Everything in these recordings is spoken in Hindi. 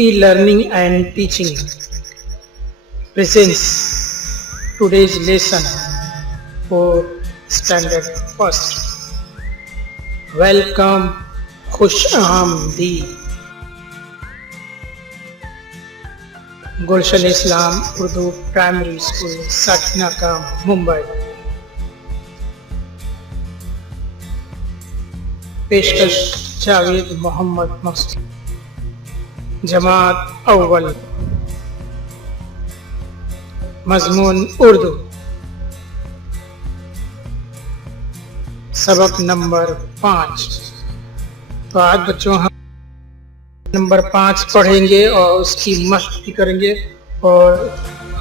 E-learning and teaching presents today's lesson for standard first. Welcome, खुश आमदीद। गुलशन इस्लाम उर्दू प्राइमरी स्कूल साकिना मुंबई। पेशकश जावेद मोहम्मद मकसूद, जमात अव्वल, मजमून उर्दू, सबक नंबर 5। तो आज बच्चों हम नंबर 5 पढ़ेंगे और उसकी मशक भी करेंगे और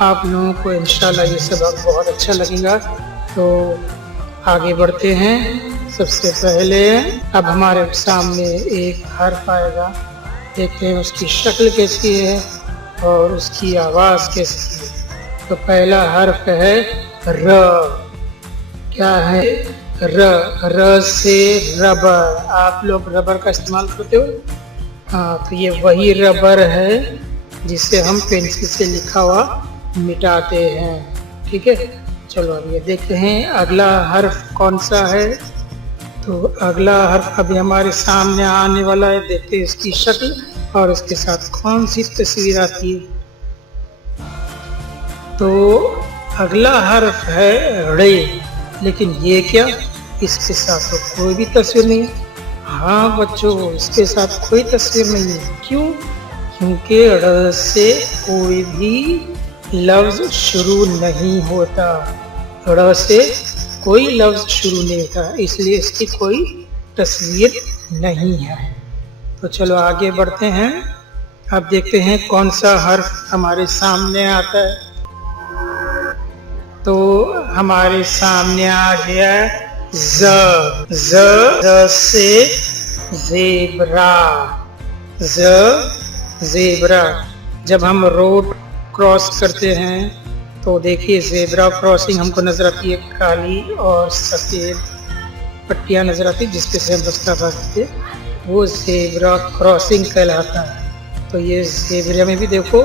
आप लोगों को इंशाल्लाह ये सबक बहुत अच्छा लगेगा। तो आगे बढ़ते हैं। सबसे पहले अब हमारे सामने एक हर्फ आएगा, देखते हैं उसकी शक्ल कैसी है और उसकी आवाज़ कैसी है। तो पहला हर्फ है र। क्या है? र से रबर। आप लोग रबर का इस्तेमाल करते हो? हाँ, तो ये वही रबर है जिसे हम पेंसिल से लिखा हुआ मिटाते हैं। ठीक है, चलो अब ये देखते हैं अगला हर्फ कौन सा है। तो अगला हर्फ अभी हमारे सामने आने वाला है। देखते हैं इसकी शक्ल और इसके साथ कौन सी तस्वीर आती है। तो अगला हर्फ है रे, लेकिन ये क्या? इसके साथ तो कोई भी तस्वीर नहीं है। हाँ बच्चों, इसके साथ कोई तस्वीर नहीं है। क्यों? क्योंकि र से कोई भी लफ्ज शुरू नहीं होता। र से कोई लफ्ज शुरू नहीं होता, इसलिए इसकी कोई तस्वीर नहीं है। तो चलो आगे बढ़ते हैं। अब देखते हैं कौन सा हर्फ हमारे सामने आता है। तो हमारे सामने आ गया ज से ज़ेबरा। ज़ेबरा। जब हम रोड क्रॉस करते हैं तो देखिए ज़ेबरा क्रॉसिंग हमको नजर आती है, काली और सफ़ेद पट्टियाँ नजर आती है जिसके से हम रास्ता भागते, वो ज़ेबरा क्रॉसिंग कहलाता है। तो ये ज़ेबरा में भी देखो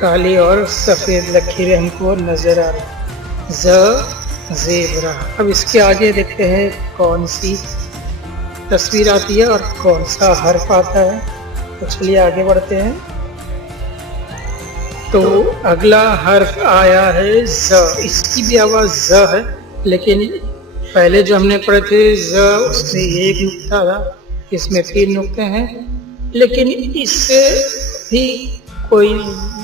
काली और सफ़ेद लकीरें हमको नजर आ रही। ज़ेबरा। अब इसके आगे देखते हैं कौन सी तस्वीर आती है और कौन सा हर्फ आता है। तो चलिए आगे बढ़ते हैं। तो अगला हर्फ आया है ज़। इसकी भी आवाज़ ज़ है, लेकिन पहले जो हमने पढ़े थे ज़ उसमें एक नुक्ता था, इसमें 3 नुक्ते हैं। लेकिन इससे भी कोई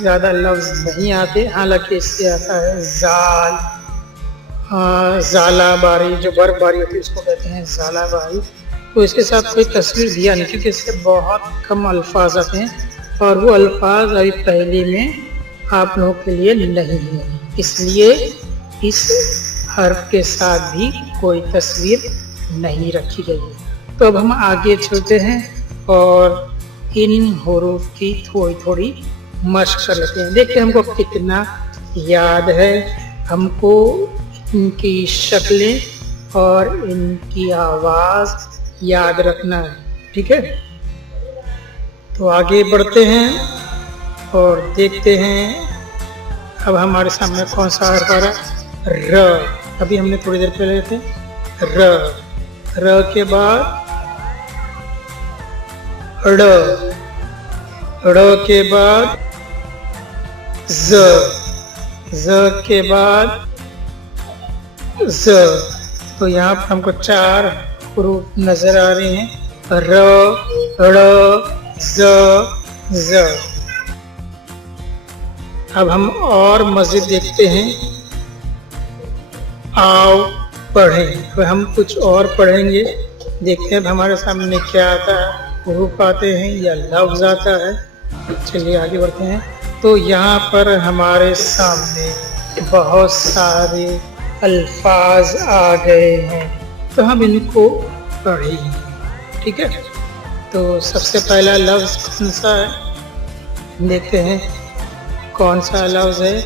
ज़्यादा लफ्ज़ नहीं आते। हालांकि इससे आता है ज़ाल, ज़ालाबारी। जो बर्फबारी होती है उसको कहते हैं ज़ालाबारी। तो इसके साथ कोई तस्वीर दिया नहीं, क्योंकि इससे बहुत कम अल्फाज आते हैं और वो अल्फाज अभी पहले में आप लोगों के लिए नहीं है, इसलिए इस हर्फ के साथ भी कोई तस्वीर नहीं रखी गई है। तो अब हम आगे चलते हैं और इन हुरूफ की थोड़ी थोड़ी मशक कर लेते हैं। देखते हैं हमको कितना याद है। हमको इनकी शक्लें और इनकी आवाज़ याद रखना है। ठीक है, तो आगे बढ़ते हैं और देखते हैं अब हमारे सामने कौन सा हर्फ आ रहा है। र। अभी हमने थोड़ी देर पहले थे र के बाद ड़ के बाद ज के बाद ज। तो यहाँ पर हमको 4 हुरूफ नजर आ रहे हैं, र ज। अब हम और मज़ीद देखते हैं। आओ पढ़ें। तो हम कुछ और पढ़ेंगे, देखते हैं अब हमारे सामने क्या आता है, हुरूफ आते हैं या लफ्ज़ आता है। चलिए आगे बढ़ते हैं। तो यहाँ पर हमारे सामने बहुत सारे अल्फाज आ गए हैं, तो हम इनको पढ़ेंगे। ठीक है, तो सबसे पहला लफ्ज़ कौन सा है, देखते हैं कौन सा लफ्ज़ है।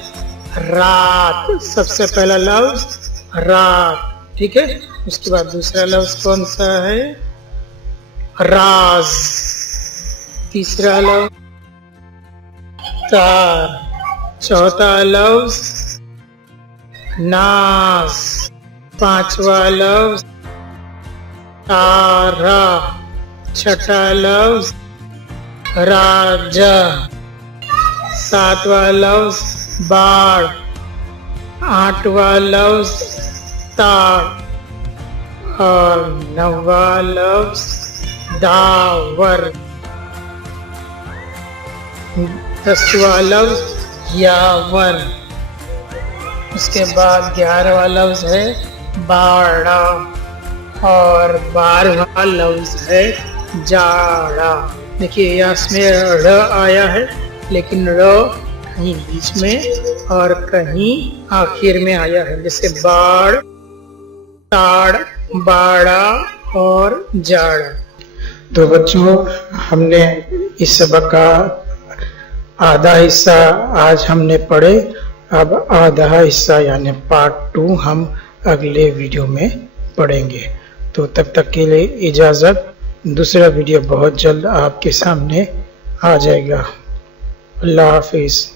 रात। सबसे पहला लफ्ज़ रात। ठीक है, उसके बाद दूसरा लफ्ज़ कौन सा है? राज। तीसरा लफ्ज़ तार। चौथा लफ्ज नास। पांचवा लफ्ज तारा। छठा लफ्ज राजा। सातवां लफ्ज बाढ़। आठवां लफ्ज ताड़ और नौवां लफ्ज दावर। 10वां लफ्ज यावर। उसके बाद 11वां लफ्ज है बाड़ा और 12वां लफ्ज है जाड़ा। देखिए यहाँ इसमें र आया है, लेकिन र कहीं बीच में और कहीं आखिर में आया है, जैसे बाढ़, ताड़, बाड़ा और जाड़ा। तो बच्चों, हमने इस सबक का आधा हिस्सा आज हमने पढ़े। अब आधा हिस्सा यानी पार्ट 2 हम अगले वीडियो में पढ़ेंगे। तो तब तक के लिए इजाज़त। दूसरा वीडियो बहुत जल्द आपके सामने आ जाएगा। अल्लाह हाफिज़।